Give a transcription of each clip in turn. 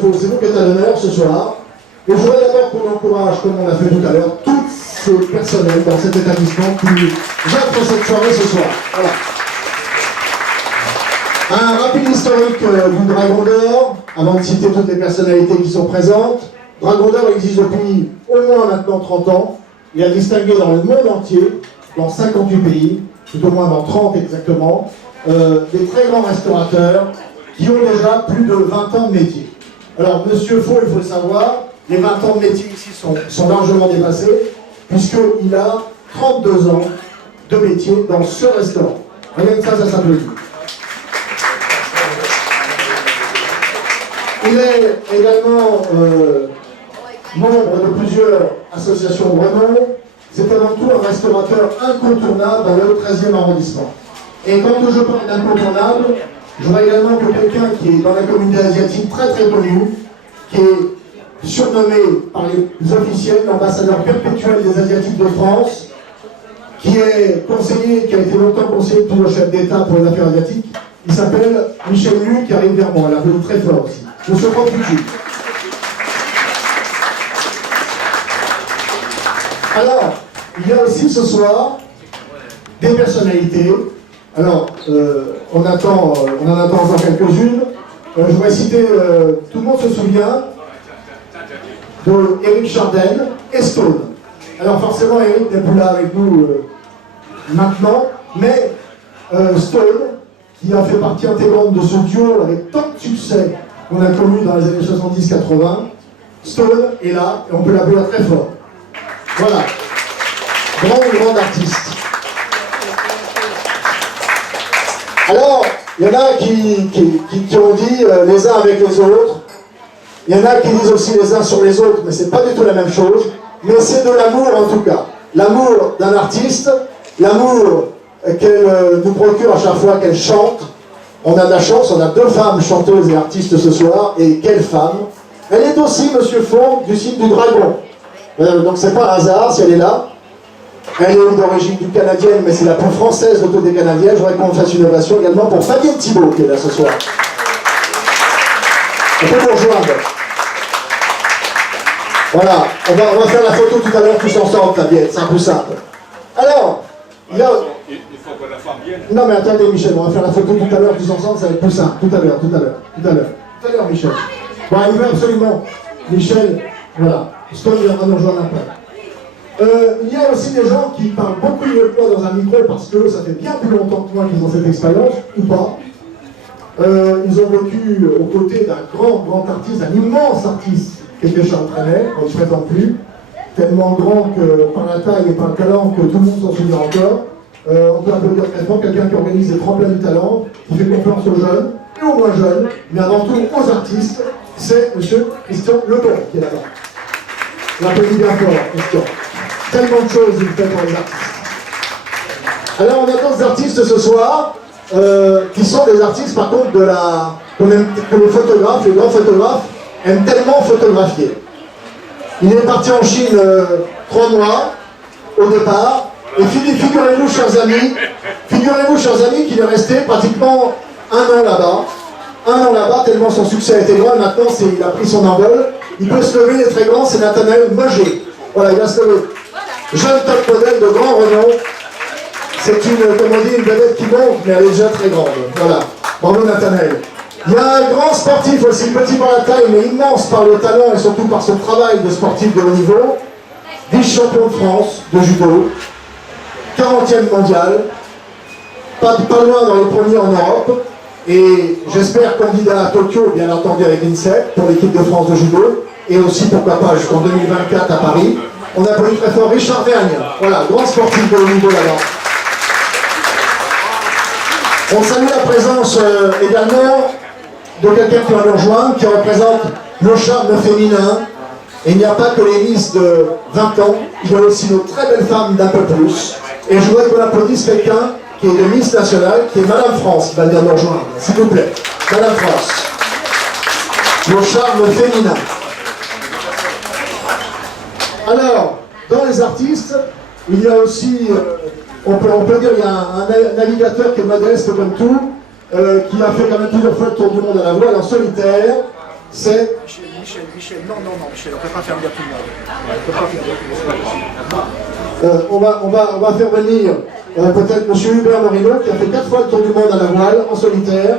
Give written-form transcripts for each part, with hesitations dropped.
Faux, c'est vous qui êtes à l'honneur ce soir. Et je voudrais d'abord qu'on encourage, comme on l'a fait tout à l'heure, tous ces personnels dans cet établissement qui offrent cette soirée ce soir. Voilà. Un rapide historique du Dragon d'Or, avant de citer toutes les personnalités qui sont présentes. Dragon d'Or existe depuis au moins maintenant 30 ans. Il a distingué dans le monde entier, dans 58 pays, tout au moins dans 30 exactement, des très grands restaurateurs qui ont déjà plus de 20 ans de métier. Alors, Monsieur Faux, il faut le savoir, les 20 ans de métier ici sont largement dépassés, puisqu'il a 32 ans de métier dans ce restaurant. Regardez ça, ça s'applaudit. Il est également membre de plusieurs associations de renom. C'est avant tout un restaurateur incontournable dans le 13e arrondissement. Et quand je parle d'incontournable, je vois également que quelqu'un qui est dans la communauté asiatique très très connu, qui est surnommé par les officiels l'ambassadeur perpétuel des Asiatiques de France, qui est conseiller, qui a été longtemps conseiller de plusieurs chefs d'État pour les affaires asiatiques. Il s'appelle Michel Lu, qui arrive vers moi. Elle a voulu très fort aussi. Je ne sais pas tout de suite. Alors, il y a aussi ce soir des personnalités. Alors, on en attend encore quelques-unes. Je voudrais citer, tout le monde se souvient de Éric Chardin et Stone. Alors forcément, Éric n'est plus là avec nous maintenant, mais Stone, qui a fait partie intégrante de ce duo avec tant de succès qu'on a connu dans les années 70-80, Stone est là et on peut l'appeler très fort. Voilà. Grand artiste. Alors, il y en a qui ont dit les uns avec les autres. Il y en a qui disent aussi les uns sur les autres, mais c'est pas du tout la même chose. Mais c'est de l'amour en tout cas. L'amour d'un artiste, l'amour qu'elle nous procure à chaque fois qu'elle chante. On a de la chance, on a 2 femmes chanteuses et artistes ce soir, et quelle femme. Elle est aussi, Monsieur Faux, du signe du dragon. Donc c'est pas un hasard si elle est là. Elle est d'origine du canadienne, mais c'est la plus française de toutes les canadiennes. Je voudrais qu'on fasse une ovation également pour Fabienne Thibault qui est là ce soir. On peut vous rejoindre. Voilà, on va faire la photo tout à l'heure tous ensemble, Fabienne, c'est un peu simple. Alors, il y a... Il faut que la femme vienne. Non mais attendez Michel, on va faire la photo tout à l'heure tous ensemble, ça va être plus simple. Tout à l'heure Michel. Bon, il veut absolument. Michel, voilà. Stone viendra nous rejoindre après. Il y a aussi des gens qui parlent beaucoup mieux que moi dans un micro parce que ça fait bien plus longtemps que moi qu'ils ont cette expérience, ou pas. Ils ont vécu aux côtés d'un grand artiste, d'un immense artiste qui était Charles Trenet, qu'on ne se présente plus, tellement grand que par la taille et par le talent que tout le monde s'en souvient encore. On peut applaudir très fort quelqu'un qui organise des tremplins du talent, qui fait confiance aux jeunes et aux moins jeunes, mais avant tout aux artistes. C'est M. Christian Lebon qui est là-bas. On applaudit bien fort, Christian. Tellement de choses il fait pour les artistes. Alors on a d'autres artistes ce soir, qui sont des artistes par contre que les photographes, les grands photographes, aiment tellement photographier. Il est parti en Chine 3 mois au départ, et figurez-vous chers amis, qu'il est resté pratiquement 1 an là-bas. 1 an là-bas, tellement son succès a été grand, et maintenant il a pris son envol. Il peut se lever, il est très grand, c'est Nathanaël Moget. Voilà, il va se lever. Jeune top modèle de grand renom. C'est une vedette qui monte, mais elle est déjà très grande. Voilà. Bravo Nathanaël. Il y a un grand sportif aussi, petit par la taille, mais immense par le talent et surtout par son travail de sportif de haut niveau. Vice-champion de France de judo, 40e mondial, pas loin dans les premiers en Europe, et j'espère candidat à Tokyo, bien entendu avec l'INSEP, pour l'équipe de France de judo, et aussi pourquoi pas jusqu'en 2024 à Paris. On applaudit très fort Richard Vergne, voilà, grand sportif de haut niveau là-bas. On salue la présence également de quelqu'un qui va nous rejoindre, qui représente le charme féminin. Et il n'y a pas que les Miss de 20 ans, il y a aussi nos très belles femmes d'un peu plus. Et je voudrais qu'on applaudisse quelqu'un qui est de Miss Nationale, qui est Madame France, qui va venir nous rejoindre, s'il vous plaît. Madame France. Le charme féminin. Alors, dans les artistes, il y a aussi, on peut dire, il y a un navigateur qui est modeste comme tout, qui a fait quand même plusieurs fois le tour du monde à la voile en solitaire. c'est... Michel, non, Michel, on ne peut pas faire venir tout le monde. On va faire venir peut-être M. Hubert Morino, qui a fait 4 fois le tour du monde à la voile, en solitaire,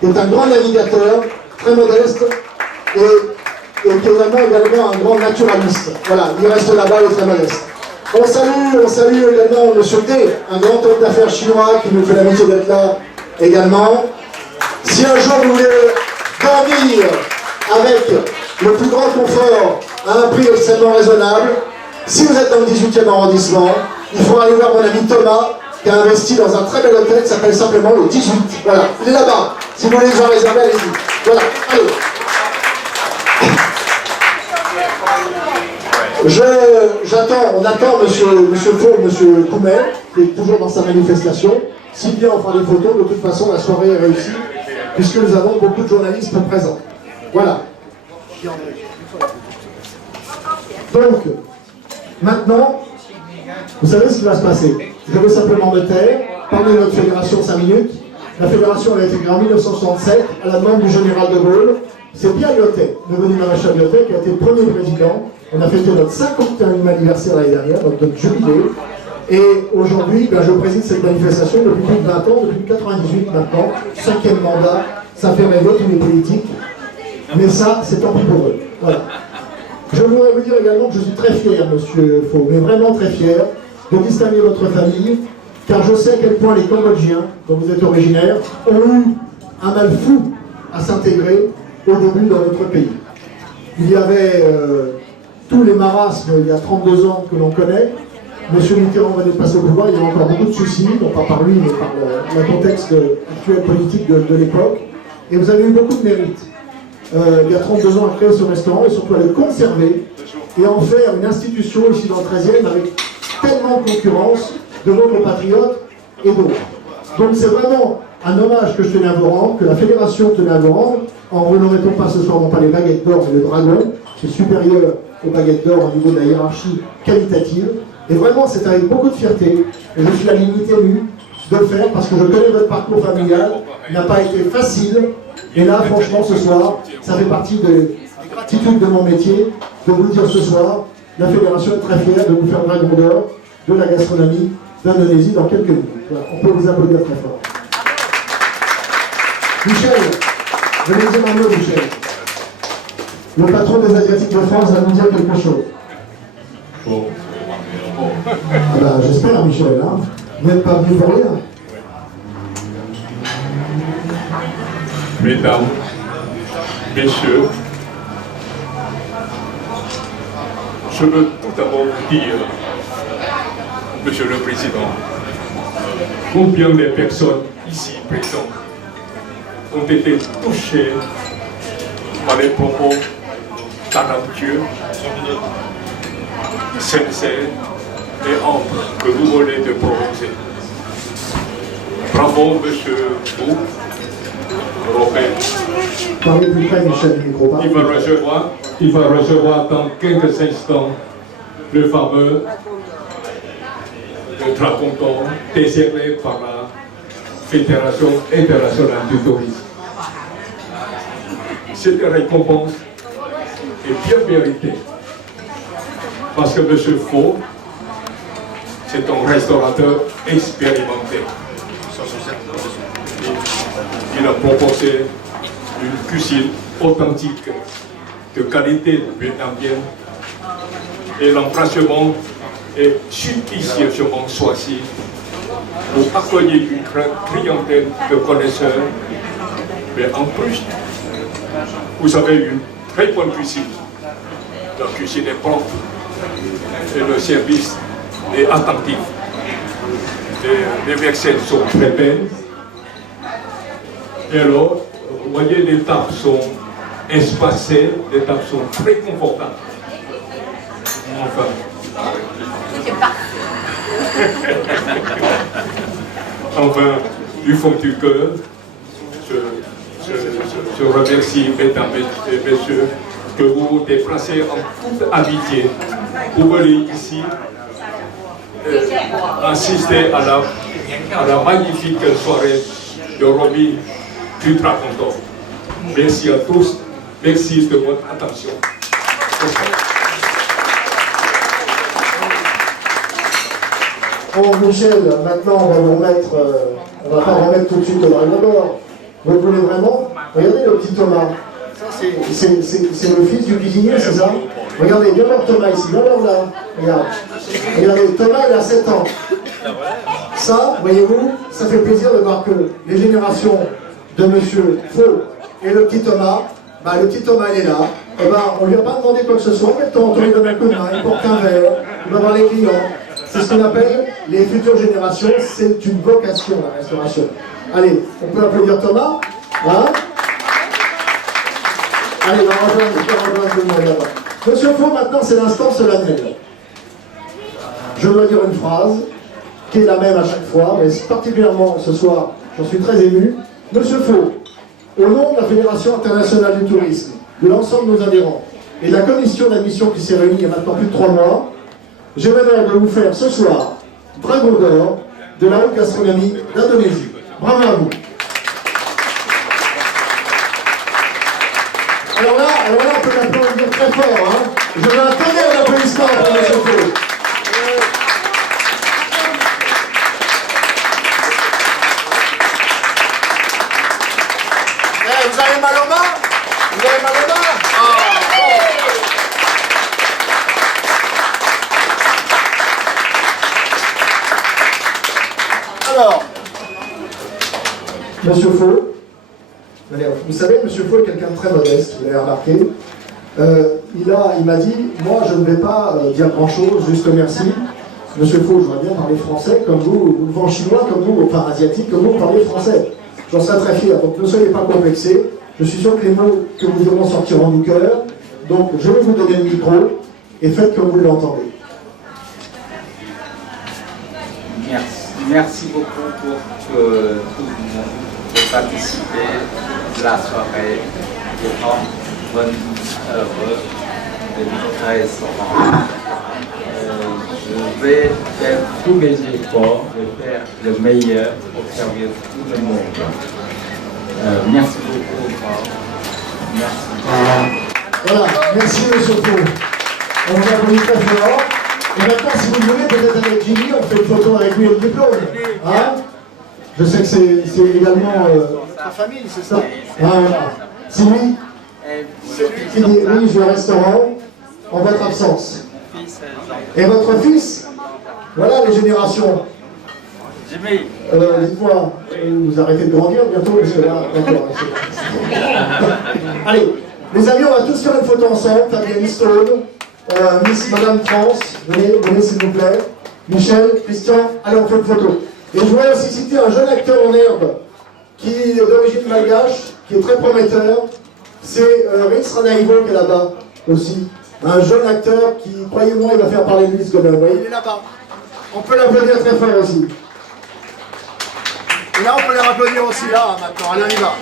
qui est un grand navigateur, très modeste, et qui est également un grand naturaliste. Voilà, il reste là-bas, il est très modeste. On salue également M. D, un grand homme d'affaires chinois qui nous fait l'amitié d'être là également. Si un jour vous voulez dormir avec le plus grand confort à un prix extrêmement raisonnable, si vous êtes dans le 18e arrondissement, il faudra aller voir mon ami Thomas, qui a investi dans un très bel hôtel qui s'appelle simplement le 18. Voilà, il est là-bas. Si vous voulez déjà réserver, allez-y. Voilà, allez. On attend monsieur Faux, monsieur Coumet, qui est toujours dans sa manifestation. Si bien on fera des photos, de toute façon la soirée est réussie, puisque nous avons beaucoup de journalistes présents. Voilà. Donc, maintenant, vous savez ce qui va se passer. Je vais simplement me taire, parler de notre fédération 5 minutes. La fédération a été créée en 1967 à la demande du général de Gaulle. C'est Pierre Lyotet, devenu maréchal Lyotet, qui a été le premier président. On a fêté notre 51e anniversaire l'année dernière, donc notre jubilé. Et aujourd'hui, je préside cette manifestation depuis plus de 20 ans, depuis 1998 maintenant, 5e mandat. Ça fait rêver tous les politiques. Mais ça, c'est tant pis pour eux. Voilà. Je voudrais vous dire également que je suis très fier, monsieur Faux, mais vraiment très fier, de distinguer votre famille, car je sais à quel point les Cambodgiens, dont vous êtes originaire, ont eu un mal fou à s'intégrer au début dans notre pays. Il y avait tous les marasmes il y a 32 ans que l'on connaît. Monsieur Mitterrand venait de passer au pouvoir, il y avait encore beaucoup de soucis, non pas par lui, mais par le contexte actuel politique de l'époque. Et vous avez eu beaucoup de mérite. Il y a 32 ans à créer ce restaurant et surtout à le conserver et en faire une institution ici dans le 13e avec tellement de concurrence de vos compatriotes et d'autres. Donc c'est vraiment un hommage que je tenais à vous rendre, que la fédération tenait à vous rendre, en ne remettant pas ce soir non pas les baguettes d'or mais le dragon, qui est supérieur aux baguettes d'or au niveau de la hiérarchie qualitative. Et vraiment c'est avec beaucoup de fierté, et je suis à la limite ému de le faire parce que je connais votre parcours familial, il n'a pas été facile. Et là, franchement, ce soir, ça fait partie de gratitude de mon métier, de vous dire ce soir, la Fédération est très fière de vous faire dragon d'or de la gastronomie d'Indonésie dans quelques minutes. Voilà, on peut vous applaudir très fort. Michel, je vais vous dire un mot, Michel. Le patron des Asiatiques de France va nous dire quelque chose. J'espère, Michel, hein. Vous n'êtes pas venu pour rien. Mesdames, Messieurs, je veux tout d'abord vous dire, Monsieur le Président, combien de personnes ici présentes ont été touchées par les propos talentueux, sincères et amples que vous venez de prononcer. Bravo, Monsieur Bou. Parlez plus près, Michel, le micro. Il va recevoir dans quelques instants le fameux dragon d'or décerné par la Fédération internationale du tourisme. Cette récompense est bien méritée parce que M. Faux, c'est un restaurateur expérimenté. Il a proposé une cuisine authentique, de qualité vietnamienne, et l'emplacement est judicieusement choisi pour accueillir une clientèle de connaisseurs. Mais en plus, vous avez une très bonne cuisine. La cuisine est propre et le service est attentif. Les vaisselles sont très belles. Et alors, vous voyez, les tables sont espacées, les tables sont très confortables. Enfin. Enfin, du fond du cœur, je remercie, mesdames et messieurs, que vous vous déplacez en toute amitié pour venir ici assister à la magnifique soirée de remise du dragon d'or. Merci à tous Merci de votre attention. Bon, Michel, maintenant on va vous remettre, on va pas remettre tout de suite le dragon d'or. Vous le voulez vraiment? Regardez le petit Thomas. C'est le fils du cuisinier, c'est ça? Regardez, viens voir Thomas ici, viens voir là. Regarde. Regardez, Thomas il a 7 ans. Ça, voyez-vous, ça fait plaisir de voir que les générations de Monsieur Faux et le petit Thomas, bah, le petit Thomas il est là. Et ben, on lui a pas demandé quoi que ce soit, mais de temps en temps il donne un coup de main, il porte un verre, il va voir les clients. C'est ce qu'on appelle les futures générations, c'est une vocation la restauration. Allez, on peut applaudir Thomas, hein? Allez, on va rejoindre tout le monde là-bas. Monsieur Faux, maintenant c'est l'instant solennel. Je dois dire une phrase qui est la même à chaque fois, mais particulièrement ce soir, j'en suis très ému. Monsieur Faux, au nom de la Fédération internationale du tourisme, de l'ensemble de nos adhérents et de la commission d'admission qui s'est réunie il y a maintenant plus de 3 mois, j'ai l'honneur de vous faire ce soir Dragon d'or de la haute gastronomie d'Indonésie. Bravo à vous. Alors là, on peut l'applaudir très fort. Hein. Je veux un tonnerre d'applaudissements pour M. Faux. Vous avez mal aux mains? Vous avez mal aux mains? Alors, Monsieur Faux, vous savez, Monsieur Faux est quelqu'un de très modeste, vous l'avez remarqué. Il m'a dit, moi je ne vais pas dire grand-chose, juste merci. Monsieur Faux, je voudrais bien parler français comme vous, ou chinois comme vous, enfin asiatique comme vous parlez français. J'en serais très fier, donc ne soyez pas complexés. Je suis sûr que les mots que vous diront sortiront du cœur. Donc je vais vous donner le micro et faites comme vous l'entendez. Merci. Merci beaucoup pour que tout le monde ait participé à la soirée de bonne heureux de notre restaurant. Je vais faire tous mes efforts de faire le meilleur pour servir tout le monde. Merci beaucoup encore. Merci. Voilà, merci Monsieur Faux. On vous applaudit très fort. Et maintenant, si vous voulez, peut-être avec Jimmy, on fait une photo avec lui et le diplôme. Hein? Je sais que c'est également... la famille, c'est ça? Ah, voilà. C'est lui qui dirige le restaurant en votre absence. Et votre fils? Voilà les générations. Jimmy. Dites-moi, vous arrêtez de grandir bientôt, parce que là, d'accord. Allez, les amis, on va tous faire une photo ensemble. Fabienne Stone, Madame France, venez s'il vous plaît. Michel, Christian, allez, on fait une photo. Et je voudrais aussi citer un jeune acteur en herbe, qui est d'origine malgache, qui est très prometteur. C'est Ritz Ranaïvo qui est là-bas aussi. Un jeune acteur qui, croyez-moi, il va faire parler de lui ce que vous voyez. Il est là-bas. On peut l'applaudir très fort aussi. Et là, on peut les applaudir aussi, là, maintenant. Allez, on y va.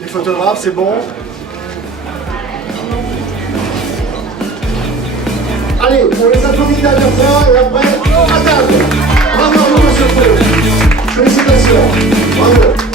Les photographes, c'est bon. Allez, on les applaudit une dernière fois et après, à table. Bravo, monsieur Faux. Félicitations. Bravo.